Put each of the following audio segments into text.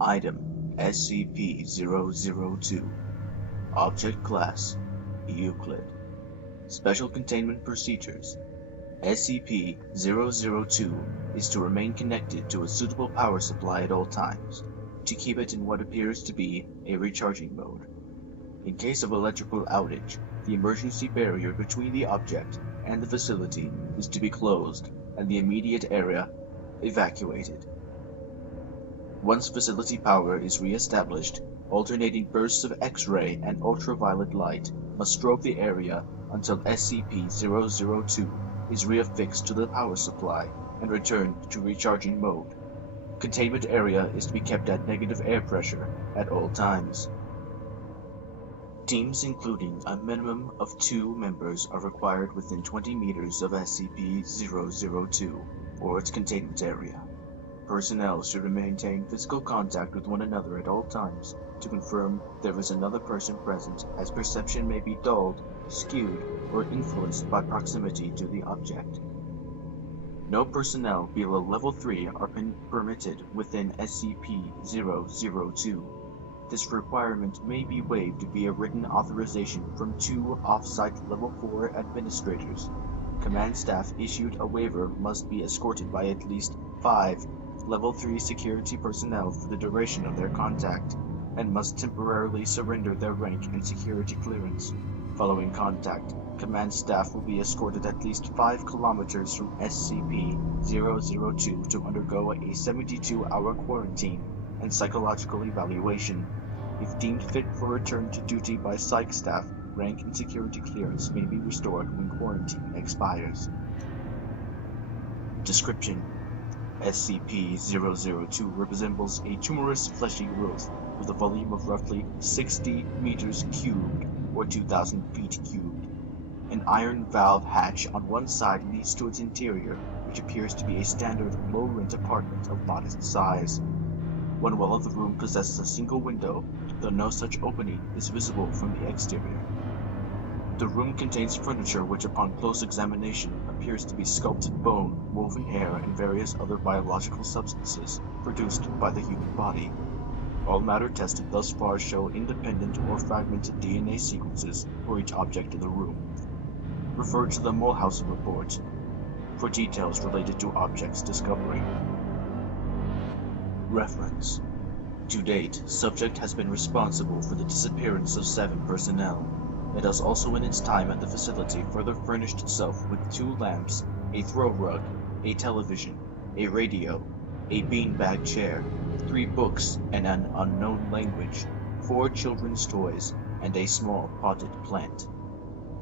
Item SCP-002. Object Class Euclid. Special Containment Procedures. SCP-002 is to remain connected to a suitable power supply at all times, to keep it in what appears to be a recharging mode. In case of electrical outage, the emergency barrier between the object and the facility is to be closed and the immediate area evacuated. Once facility power is re-established, alternating bursts of X-ray and ultraviolet light must strobe the area until SCP-002 is re-affixed to the power supply and returned to recharging mode. Containment area is to be kept at negative air pressure at all times. Teams including a minimum of 2 members are required within 20 meters of SCP-002 or its containment area. Personnel should maintain physical contact with one another at all times to confirm there is another person present, as perception may be dulled, skewed, or influenced by proximity to the object. No personnel below Level 3 are permitted within SCP-002. This requirement may be waived via written authorization from 2 off-site Level 4 administrators. Command staff issued a waiver must be escorted by at least 5 Level 3 security personnel for the duration of their contact, and must temporarily surrender their rank and security clearance. Following contact, command staff will be escorted at least 5 kilometers from SCP-002 to undergo a 72-hour quarantine and psychological evaluation. If deemed fit for return to duty by psych staff, rank and security clearance may be restored when quarantine expires. Description: SCP-002 resembles a tumorous fleshy growth with a volume of roughly 60 meters cubed or 2,000 feet cubed. An iron valve hatch on one side leads to its interior, which appears to be a standard low-rent apartment of modest size. One wall of the room possesses a single window, though no such opening is visible from the exterior. The room contains furniture which, upon close examination, appears to be sculpted bone, woven hair, and various other biological substances produced by the human body. All matter tested thus far show independent or fragmented DNA sequences for each object in the room. Refer to the Mulhausen report for details related to objects discovery. Reference: to date, subject has been responsible for the disappearance of 7 personnel. It has also in its time at the facility further furnished itself with 2 lamps, a throw rug, a television, a radio, a beanbag chair, 3 books in an unknown language, 4 children's toys, and a small potted plant.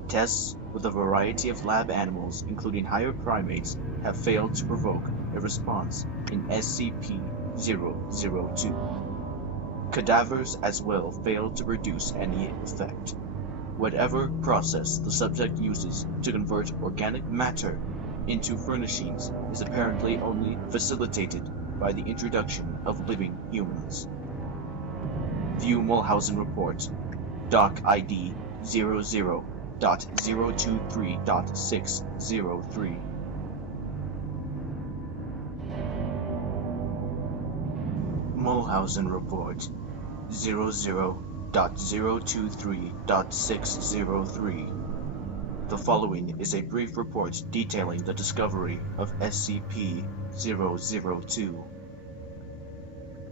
Tests with a variety of lab animals, including higher primates, have failed to provoke a response in SCP-002. Cadavers as well failed to produce any effect. Whatever process the subject uses to convert organic matter into furnishings is apparently only facilitated by the introduction of living humans. View Mulhausen Report, Doc ID 00.023.603. Mulhausen Report 00.023.603. The following is a brief report detailing the discovery of SCP-002.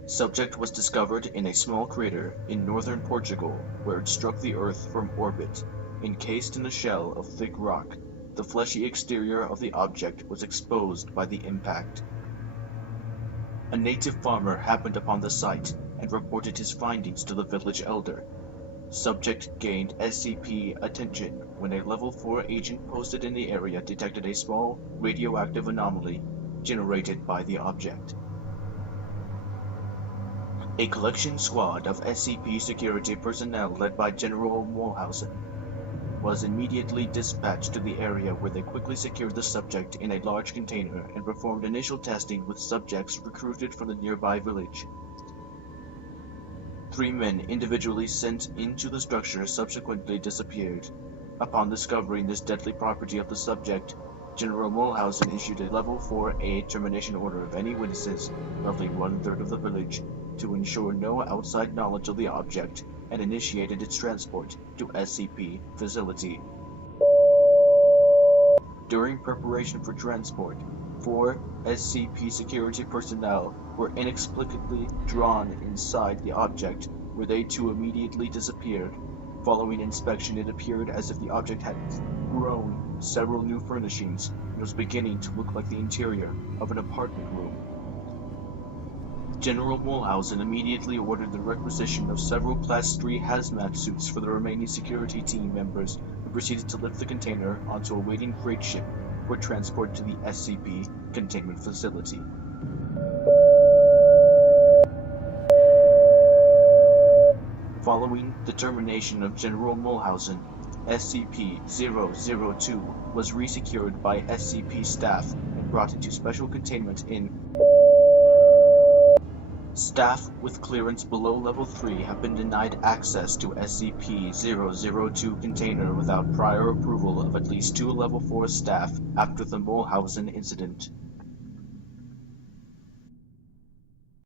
Subject was discovered in a small crater in northern Portugal, where it struck the Earth from orbit. Encased in a shell of thick rock, the fleshy exterior of the object was exposed by the impact. A native farmer happened upon the site and reported his findings to the village elder. Subject gained SCP attention when a Level 4 agent posted in the area detected a small radioactive anomaly generated by the object. A collection squad of SCP security personnel led by General Mulhausen was immediately dispatched to the area, where they quickly secured the subject in a large container and performed initial testing with subjects recruited from the nearby village. 3 men individually sent into the structure subsequently disappeared. Upon discovering this deadly property of the subject, General Mulhausen issued a Level 4A termination order of any witnesses, roughly 1/3 of the village, to ensure no outside knowledge of the object and initiated its transport to SCP facility. During preparation for transport, 4 SCP security personnel were inexplicably drawn inside the object, where they too immediately disappeared. Following inspection, it appeared as if the object had grown several new furnishings and was beginning to look like the interior of an apartment room. General Mulhausen immediately ordered the requisition of several Class 3 hazmat suits for the remaining security team members, who proceeded to lift the container onto a waiting freight ship for transport to the SCP containment facility. Following the termination of General Mulhausen, SCP-002 was resecured by SCP staff and brought into special containment in. Staff with clearance below Level 3 have been denied access to SCP-002 container without prior approval of at least 2 Level 4 staff after the Mulhausen incident.